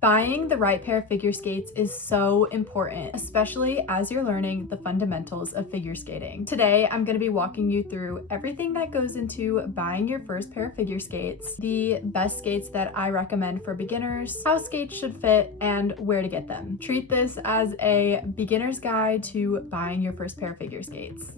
Buying the right pair of figure skates is so important, especially as you're learning the fundamentals of figure skating. Today, I'm going to be walking you through everything that goes into buying your first pair of figure skates, the best skates that I recommend for beginners, how skates should fit, and where to get them. Treat this as a beginner's guide to buying your first pair of figure skates.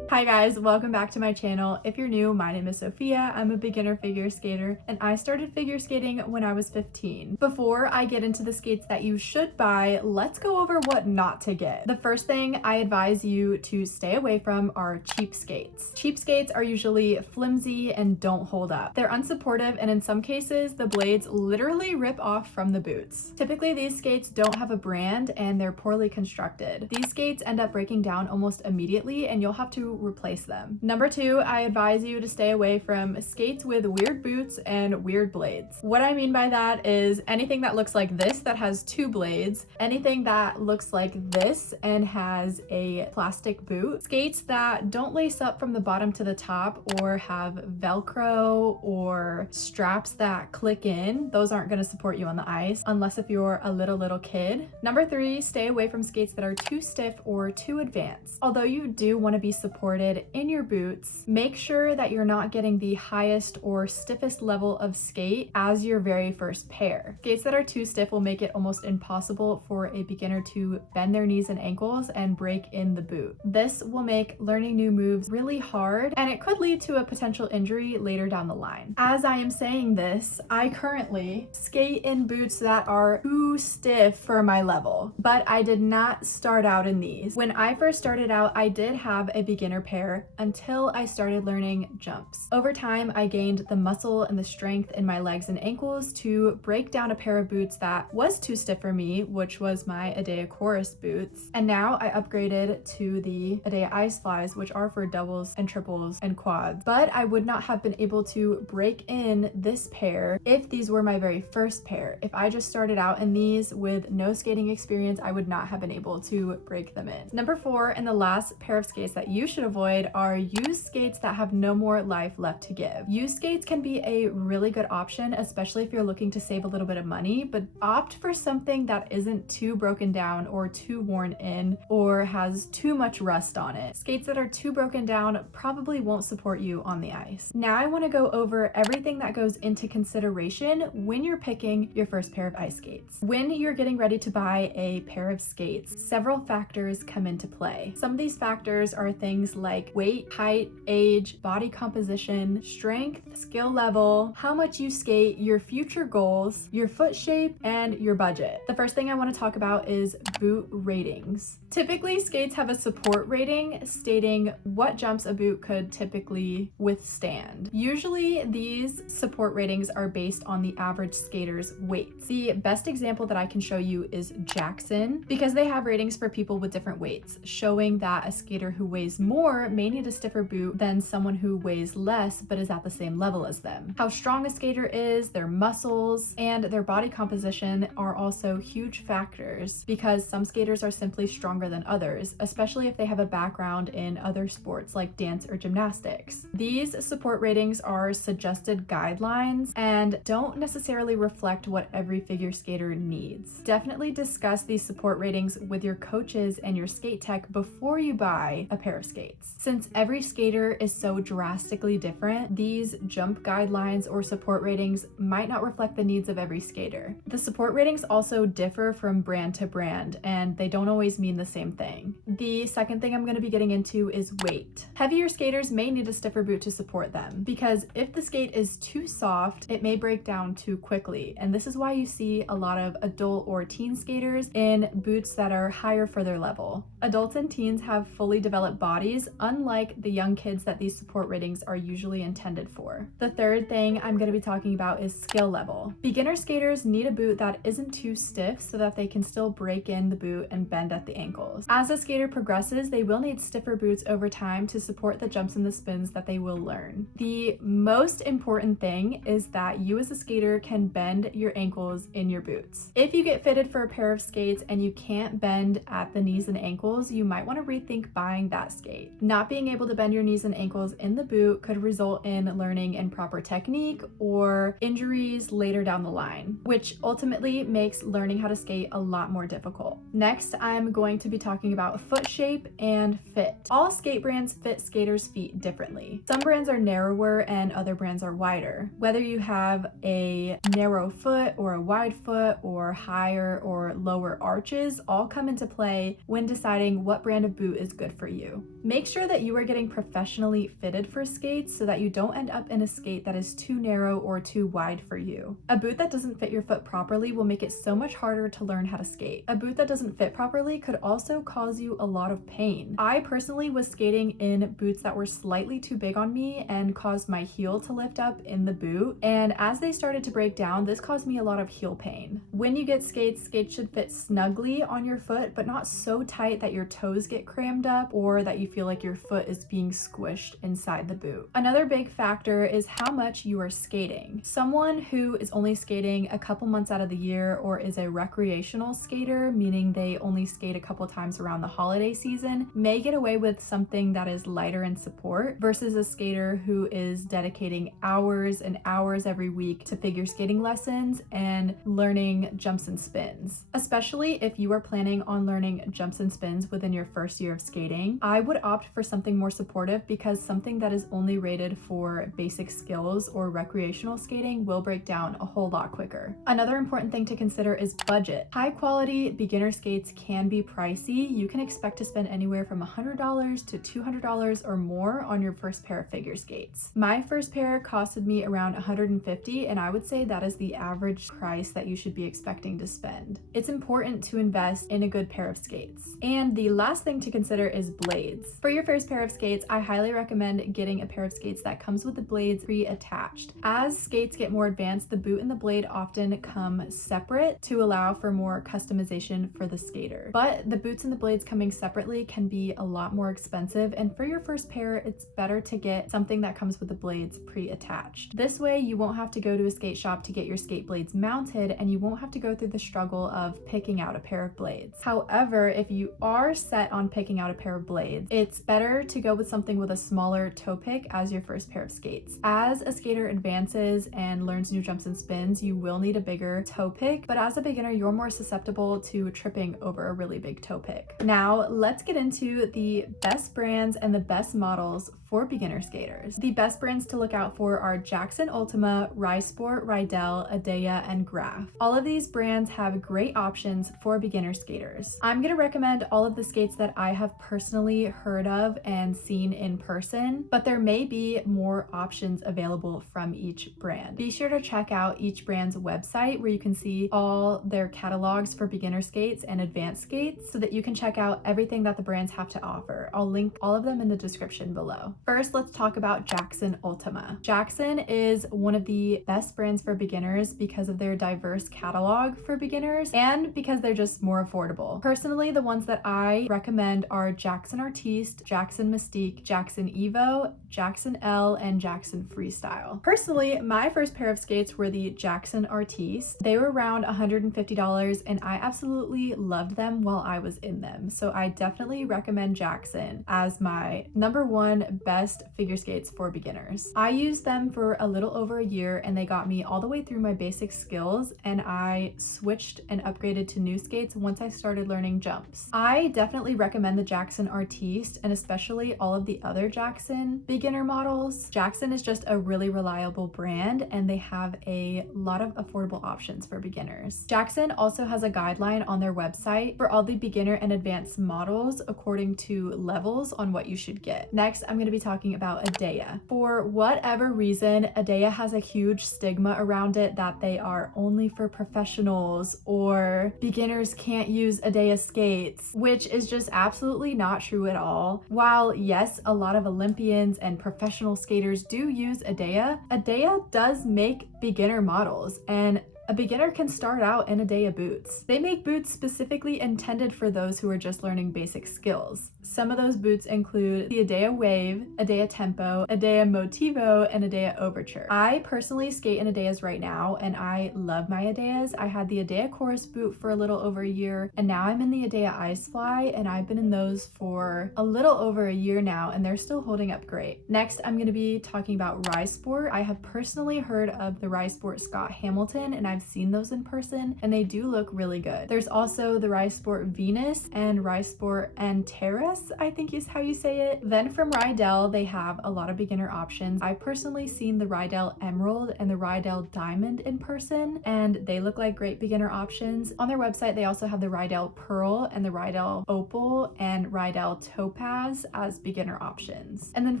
Hi guys, welcome back to my channel. If you're new, my name is Sophia. I'm a beginner figure skater and I started figure skating when I was 15. Before I get into the skates that you should buy, let's go over what not to get. The first thing I advise you to stay away from are cheap skates. Cheap skates are usually flimsy and don't hold up. They're unsupportive and in some cases, the blades literally rip off from the boots. Typically, these skates don't have a brand and they're poorly constructed. These skates end up breaking down almost immediately and you'll have to replace them. Number two, I advise you to stay away from skates with weird boots and weird blades. What I mean by that is anything that looks like this that has two blades, anything that looks like this and has a plastic boot, skates that don't lace up from the bottom to the top or have Velcro or straps that click in, those aren't going to support you on the ice unless if you're a little kid. Number three, stay away from skates that are too stiff or too advanced. Although you do want to be supported in your boots, make sure that you're not getting the highest or stiffest level of skate as your very first pair. Skates that are too stiff will make it almost impossible for a beginner to bend their knees and ankles and break in the boot. This will make learning new moves really hard and it could lead to a potential injury later down the line. As I am saying this, I currently skate in boots that are too stiff for my level, but I did not start out in these. When I first started out, I did have a beginner pair until I started learning jumps. Over time, I gained the muscle and the strength in my legs and ankles to break down a pair of boots that was too stiff for me, which was my Edea chorus boots. And now I upgraded to the Edea ice flies, which are for doubles and triples and quads. But I would not have been able to break in this pair if these were my very first pair. If I just started out in these with no skating experience, I would not have been able to break them in. Number four, and the last pair of skates that you should avoid are used skates that have no more life left to give. Used skates can be a really good option, especially if you're looking to save a little bit of money, but opt for something that isn't too broken down or too worn in or has too much rust on it. Skates that are too broken down probably won't support you on the ice. Now I want to go over everything that goes into consideration when you're picking your first pair of ice skates. When you're getting ready to buy a pair of skates, several factors come into play. Some of these factors are things like weight, height, age, body composition, strength, skill level, how much you skate, your future goals, your foot shape, and your budget. The first thing I want to talk about is boot ratings. Typically, skates have a support rating stating what jumps a boot could typically withstand. Usually, these support ratings are based on the average skater's weight. The best example that I can show you is Jackson, because they have ratings for people with different weights, showing that a skater who weighs more may need a stiffer boot than someone who weighs less but is at the same level as them. How strong a skater is, their muscles, and their body composition are also huge factors because some skaters are simply stronger than others, especially if they have a background in other sports like dance or gymnastics. These support ratings are suggested guidelines and don't necessarily reflect what every figure skater needs. Definitely discuss these support ratings with your coaches and your skate tech before you buy a pair of skates. Since every skater is so drastically different, these jump guidelines or support ratings might not reflect the needs of every skater. The support ratings also differ from brand to brand, and they don't always mean the same thing. The second thing I'm going to be getting into is weight. Heavier skaters may need a stiffer boot to support them, because if the skate is too soft, it may break down too quickly, and this is why you see a lot of adult or teen skaters in boots that are higher for their level. Adults and teens have fully developed bodies, unlike the young kids that these support ratings are usually intended for. The third thing I'm going to be talking about is skill level. Beginner skaters need a boot that isn't too stiff so that they can still break in the boot and bend at the ankles. As a skater progresses, they will need stiffer boots over time to support the jumps and the spins that they will learn. The most important thing is that you as a skater can bend your ankles in your boots. If you get fitted for a pair of skates and you can't bend at the knees and ankles, you might want to rethink buying that skate. skate. Not being able to bend your knees and ankles in the boot could result in learning improper technique or injuries later down the line, which ultimately makes learning how to skate a lot more difficult. Next, I'm going to be talking about foot shape and fit. All skate brands fit skaters' feet differently. Some brands are narrower and other brands are wider. Whether you have a narrow foot or a wide foot or higher or lower arches all come into play when deciding what brand of boot is good for you. Make sure that you are getting professionally fitted for skates so that you don't end up in a skate that is too narrow or too wide for you. A boot that doesn't fit your foot properly will make it so much harder to learn how to skate. A boot that doesn't fit properly could also cause you a lot of pain. I personally was skating in boots that were slightly too big on me and caused my heel to lift up in the boot, and as they started to break down, this caused me a lot of heel pain. When you get skates, skates should fit snugly on your foot, but not so tight that your toes get crammed up or that you feel like your foot is being squished inside the boot. Another big factor is how much you are skating. Someone who is only skating a couple months out of the year or is a recreational skater, meaning they only skate a couple times around the holiday season, may get away with something that is lighter in support versus a skater who is dedicating hours and hours every week to figure skating lessons and learning jumps and spins. Especially if you are planning on learning jumps and spins within your first year of skating, I would opt for something more supportive because something that is only rated for basic skills or recreational skating will break down a whole lot quicker. Another important thing to consider is budget. High quality beginner skates can be pricey. You can expect to spend anywhere from $100 to $200 or more on your first pair of figure skates. My first pair costed me around $150, and I would say that is the average price that you should be expecting to spend. It's important to invest in a good pair of skates. And the last thing to consider is blades. For your first pair of skates, I highly recommend getting a pair of skates that comes with the blades pre-attached. As skates get more advanced, the boot and the blade often come separate to allow for more customization for the skater. But the boots and the blades coming separately can be a lot more expensive, and for your first pair, it's better to get something that comes with the blades pre-attached. This way, you won't have to go to a skate shop to get your skate blades mounted, and you won't have to go through the struggle of picking out a pair of blades. However, if you are set on picking out a pair of blades, it's better to go with something with a smaller toe pick as your first pair of skates. As a skater advances and learns new jumps and spins, you will need a bigger toe pick, but as a beginner, you're more susceptible to tripping over a really big toe pick. Now, let's get into the best brands and the best models for beginner skaters. The best brands to look out for are Jackson Ultima, risport, riedell, edea, and Graf. All of these brands have great options for beginner skaters. I'm gonna recommend all of the skates that I have personally heard of and seen in person, but there may be more options available from each brand. Be sure to check out each brand's website where you can see all their catalogs for beginner skates and advanced skates so that you can check out everything that the brands have to offer. I'll link all of them in the description below. First, let's talk about Jackson Ultima. Jackson is one of the best brands for beginners because of their diverse catalog for beginners and because they're just more affordable. Personally, the ones that I recommend are Jackson Artiste, Jackson Mystique, Jackson Evo, Jackson L, and Jackson Freestyle. Personally, my first pair of skates were the Jackson Artiste. They were around $150 and I absolutely loved them while I was in them. So I definitely recommend Jackson as my #1 best figure skates for beginners. I used them for a little over a year and they got me all the way through my basic skills, and I switched and upgraded to new skates once I started learning jumps. I definitely recommend the Jackson Artiste and especially all of the other Jackson beginner models. Jackson is just a really reliable brand and they have a lot of affordable options for beginners. Jackson also has a guideline on their website for all the beginner and advanced models according to levels on what you should get. Next, I'm going to be talking about edea. For whatever reason, edea has a huge stigma around it that they are only for professionals or beginners can't use edea skates, which is just absolutely not true at all. While yes, a lot of Olympians and professional skaters do use edea, edea does make beginner models, and A beginner can start out in edea boots. They make boots specifically intended for those who are just learning basic skills. Some of those boots include the edea wave, edea tempo, edea motivo, and edea overture. I personally skate in edeas right now, and I love my edeas. I had the edea chorus boot for a little over a year, and now I'm in the edea ice fly, and I've been in those for a little over a year now, and they're still holding up great. Next, I'm going to be talking about risport. I have personally heard of the risport Scott Hamilton, and I've seen those in person, and they do look really good. There's also the risport Venus and risport Antares, I think is how you say it. Then from Riedell, they have a lot of beginner options. I've personally seen the Riedell Emerald and the Riedell Diamond in person, and they look like great beginner options. On their website, they also have the Riedell Pearl and the Riedell Opal and Riedell Topaz as beginner options. And then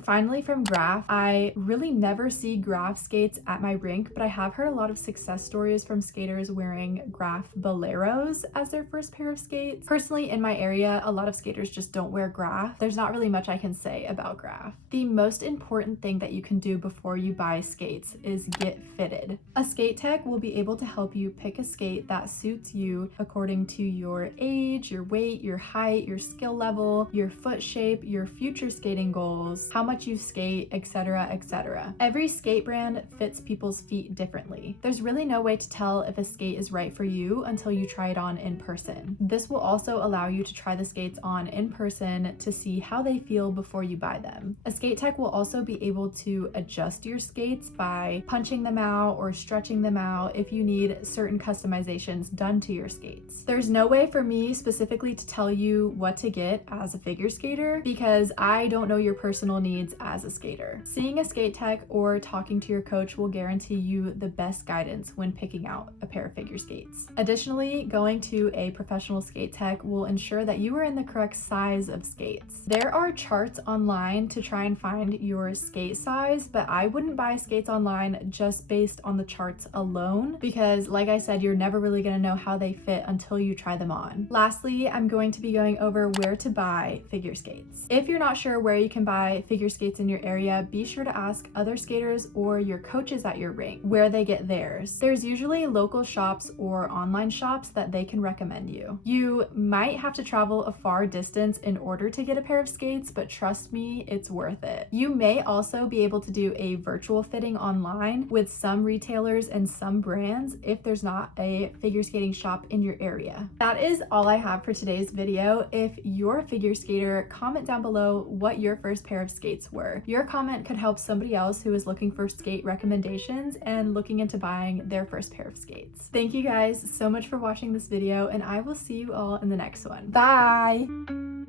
finally from Graf, I really never see Graf skates at my rink, but I have heard a lot of success stories from skaters wearing Graf Boleros as their first pair of skates. Personally, in my area, a lot of skaters just don't wear Graf. There's not really much I can say about Graf. The most important thing that you can do before you buy skates is get fitted. A skate tech will be able to help you pick a skate that suits you according to your age, your weight, your height, your skill level, your foot shape, your future skating goals, how much you skate, etc., etc. Every skate brand fits people's feet differently. There's really no way to tell if a skate is right for you until you try it on in person. This will also allow you to try the skates on in person to see how they feel before you buy them. A skate tech will also be able to adjust your skates by punching them out or stretching them out if you need certain customizations done to your skates. There's no way for me specifically to tell you what to get as a figure skater because I don't know your personal needs as a skater. Seeing a skate tech or talking to your coach will guarantee you the best guidance when picking out a pair of figure skates. Additionally, going to a professional skate tech will ensure that you are in the correct size of skates. There are charts online to try and find your skate size, but I wouldn't buy skates online just based on the charts alone because, like I said, you're never really going to know how they fit until you try them on. Lastly, I'm going to be going over where to buy figure skates. If you're not sure where you can buy figure skates in your area, be sure to ask other skaters or your coaches at your rink where they get theirs. There's usually local shops or online shops that they can recommend you. You might have to travel a far distance in order to get a pair of skates, but trust me, it's worth it. You may also be able to do a virtual fitting online with some retailers and some brands if there's not a figure skating shop in your area. That is all I have for today's video. If you're a figure skater, comment down below what your first pair of skates were. Your comment could help somebody else who is looking for skate recommendations and looking into buying their first pair of skates. Thank you guys so much for watching this video, and I will see you all in the next one. Bye!